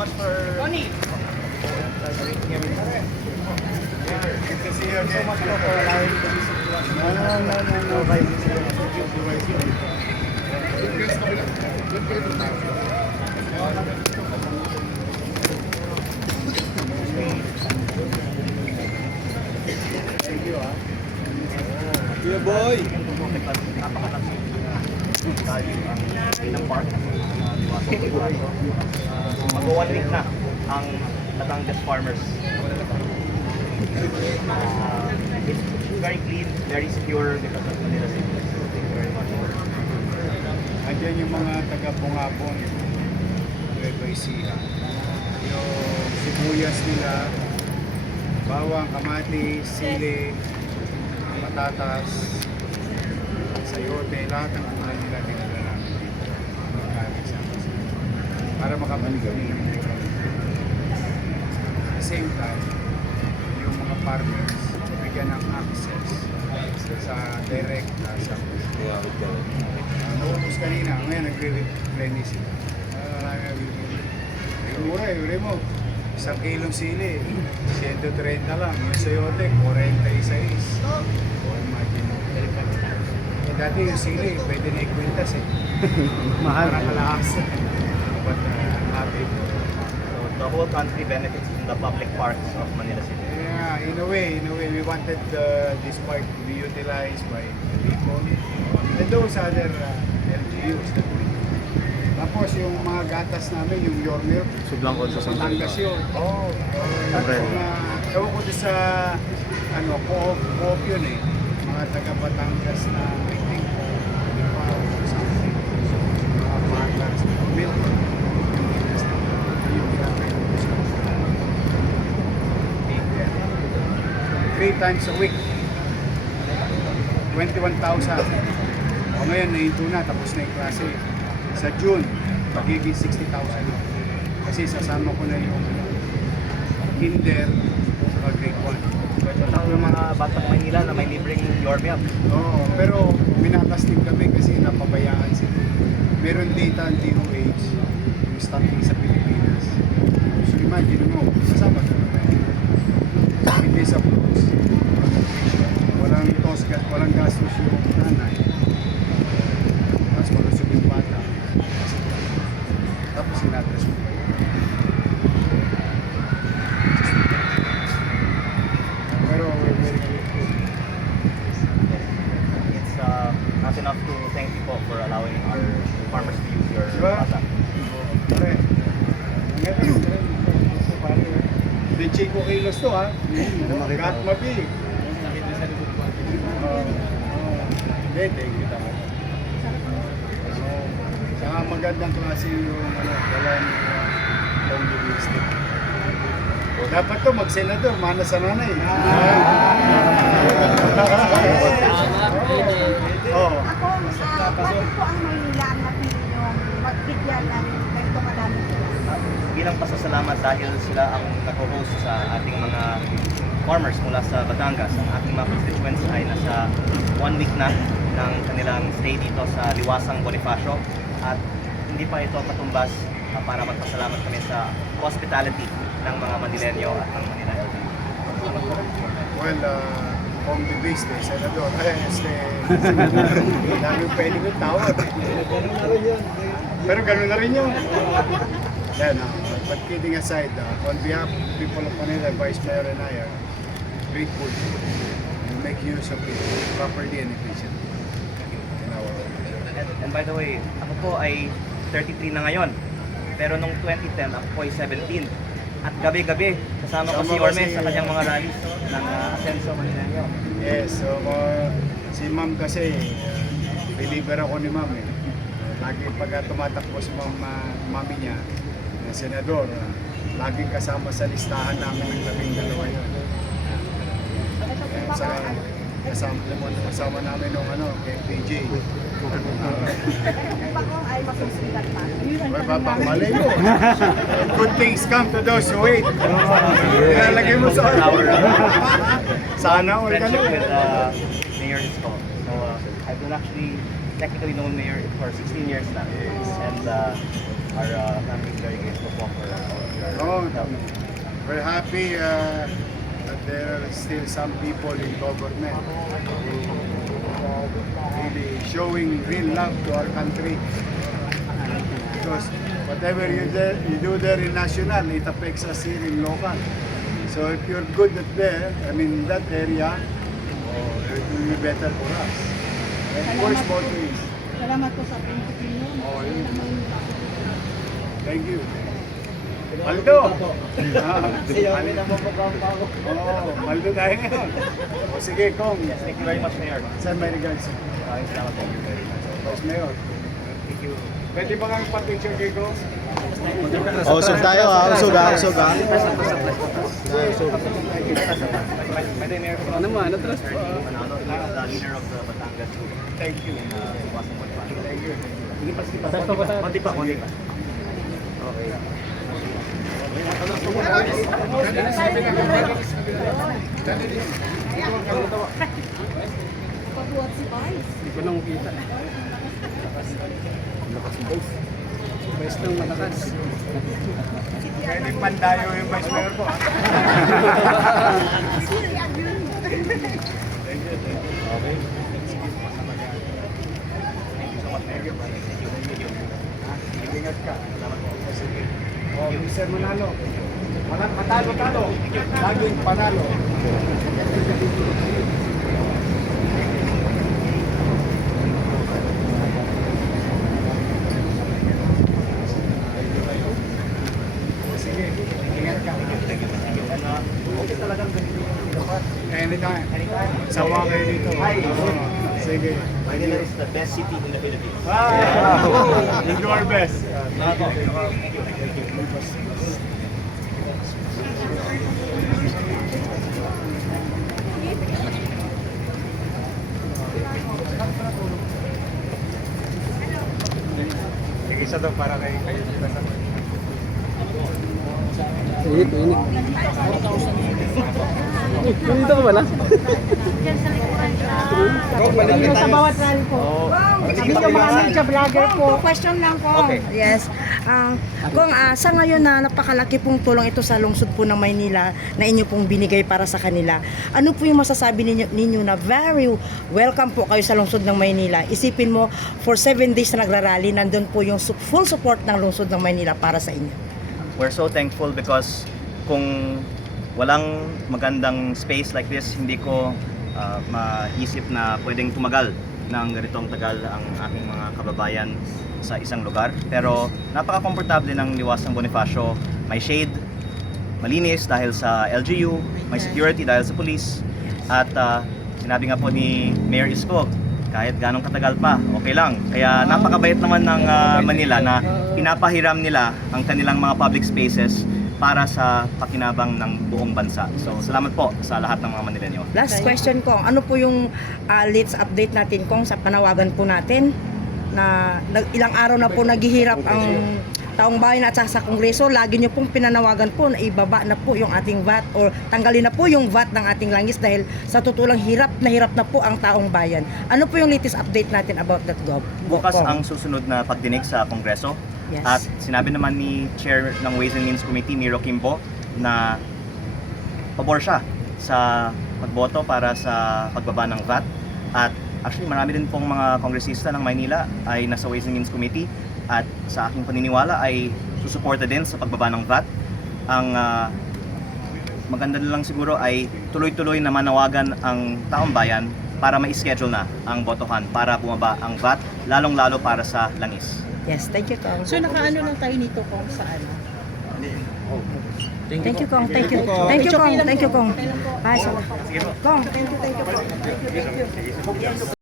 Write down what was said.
much for Tony. arranging everything. Good to see you So again. much po for allowing the visit to us. No. Thank you, ah. Kuya Boy! Napakalaki tayo ang Pinang Park. Mag-1 week na ang Batangas farmers. It's very clean, very secure because of Manila City. Thank you very much. Andiyan yung mga taga-Bungabon, Nueva Ecija. Yung sibuyas nila, bawang, kamatis, sili, patatas, sayote, lahat ng gulay nila dinala namin dito. Magkabig sa kasi. Para makabalik kami. At the same time, yung mga farmers, bigyan ng access sa direct sa naubos kanina, ngayon nagre-replenish sila. Marami nabibili. Mura eh, uli mo. 1 kilong sili, 130 lang. Yung sayote, 46. Imagine mo. Eh, dati yung sili, pwede na ikwintas eh. Mahal. Parang kalahas. But I'm happy. So the whole country benefits from the public parks of Manila City. Yeah, in a way, we wanted this park to be utilized by the people and those other LGUs that we do. Tapos yung mga gatas namin, yung your milk, Sublang ko sa Batangas yun. Oh, Siyempre. Ewan ko doon sa, ano, co-op yun eh. Mga taga Batangas na, I think, or something. Mga partners, milk. Yung ginagawa ko sa 3 times a week. 21,000. O ngayon, nahinto na, tapos na yung klase. Sa June, magiging 60,000. Kasi sasama ko na yung kinder sa grade 1. pwede lang yung mga batang Manila na may libreng your milk. Oo, pero minatas din kami kasi napabayaan sila. Meron data ang DOH, yung stunting sa Pilipinas. So imagine mo, kasama ka naman. Hindi sa fruits. Walang gastos yung nanay. Tapos malusog yung bata. Tapos sinadres mo pa yun. Pero we're very grateful. It's not enough to thank you po for allowing our farmers to use your Diba? plaza. Pare, ang ganda. Hindi Chico kilos to ha. Gat mabig. Hindi, thank you naman. Saka magandang klase yung wala ni Tom Livingston. Dapat to mag-senador, mana sa nanay. Oh. Ako, bakit po ang Maynila ang napili yung magbigyan ng ganito kalamang Bilang pasasalamat dahil sila ang nag-host sa ating mga farmers mula sa Batangas. Ang ating mga constituents ay nasa 1 week na ng kanilang stay dito sa Liwasang Bonifacio at hindi pa ito patumbas para magpasalamat kami sa hospitality ng mga Manilenyo at ng Manila LGU. Well, home the base day, senador. Dami pwede kong tawag. Pero ganun na rin yun. Then, but kidding aside, on behalf of the people of Manila, Vice Mayor and I are grateful to make use of it properly and efficiently. In our And by the way, ako po ay 33 na ngayon. Pero nung 2010, ako po ay 17. At gabi-gabi, kasama ko si Orme sa kanyang mga rallies ng Asenso Manilenyo. Yes, so si ma'am kasi, believer ako ni ma'am eh. Lagi pag tumatakbo si mami niya, na senador, laging kasama sa listahan namin ng 12 yun. Sa kasama namin nung KPJ. Iba ko ay masusundan pa. Malay mo. Good things come to those who wait. Lalagay mo sa sana all ka Friendship lang. with Mayor Isko. So I've been actually technically known Mayor for 16 years now. And our family very grateful po for Oh, we're happy that there are still some people in government who really showing real love to our country. Because whatever you do there in national, it affects us here in local. So if you're good at there, I mean that area, it will be better for us. And of course, both ways. Salamat po sa opinion. Oh, yun. Thank you. Maldo! Maldo tayo ngayon. O sige, Kong. Thank you very much, Mayor. Saan may regards? Salamat po. Vice Mayor. Thank you. Pwede ba kang pa-picture kay Kong? Usog tayo ha, usog ha, usog ha. Pwede, Mayor. Ano mo, ano trust Sir Nico Manalo, the leader of the Batangas Group. Thank you. Thank you. Konti pa. Okay. Pagbuhat si Vice. Hindi ko lang makita. Best ng malakas. Pwede pandayo yung Vice Mayor ko. Thank you. Okay. Ingat ka. Sige. Oh, Mr. Manalo. Matalo. Laging panalo. Sige. Ingat ka. Okay talagang ganito. Anytime. Sawa kayo dito. Sige. Manila is the best city in the Philippines. You do our best. Sige, isa to para kay kayo. Init. Dito ka ba na? Sa bawat rally po. Sabi yung mga media vlogger po. Question lang po. Okay. Yes. Kung sa ngayon na napakalaki pong tulong ito sa lungsod po ng Maynila na inyo pong binigay para sa kanila. Ano po yung masasabi ninyo na very welcome po kayo sa lungsod ng Maynila. Isipin mo, for 7 days na nagrarally, nandun po yung full support ng lungsod ng Maynila para sa inyo. We're so thankful because kung walang magandang space like this, hindi ko maisip na pwedeng tumagal ng ganitong tagal ang aking mga kababayan sa isang lugar. Pero napaka-komportable ng Liwasang Bonifacio. May shade, malinis dahil sa LGU, may security dahil sa police. At sinabi nga po ni Mayor Isko, kahit ganong katagal pa, okay lang. Kaya napakabait naman ng Manila na pinapahiram nila ang kanilang mga public spaces para sa pakinabang ng buong bansa. So, salamat po sa lahat ng mga Manileño. Last question ko, ano po yung latest update natin kung sa panawagan po natin na ilang araw na po naghihirap ang taong bayan at sa Kongreso, lagi nyo pong pinanawagan po na ibaba na po yung ating VAT or tanggalin na po yung VAT ng ating langis dahil sa tutulang hirap na po ang taong bayan. Ano po yung latest update natin about that, Gov? Bukas ang susunod na pagdinig sa Kongreso. Yes. At sinabi naman ni Chair ng Ways and Means Committee, Miro Kimbo, na pabor siya sa pagboto para sa pagbaba ng VAT. At actually marami din pong mga kongresista ng Maynila ay nasa Ways and Means Committee at sa aking paniniwala ay susuporta din sa pagbaba ng VAT. Ang maganda na lang siguro ay tuloy-tuloy na manawagan ang taong bayan para ma-schedule na ang botohan para bumaba ang VAT, lalong-lalo para sa langis. Yes, thank you, Kong. So nakaano lang tayo nito kung saan? Thank you, Kong. Thank you, Kong. Thank you, Kong. Bye. Sige po. Kong, thank you, Kong.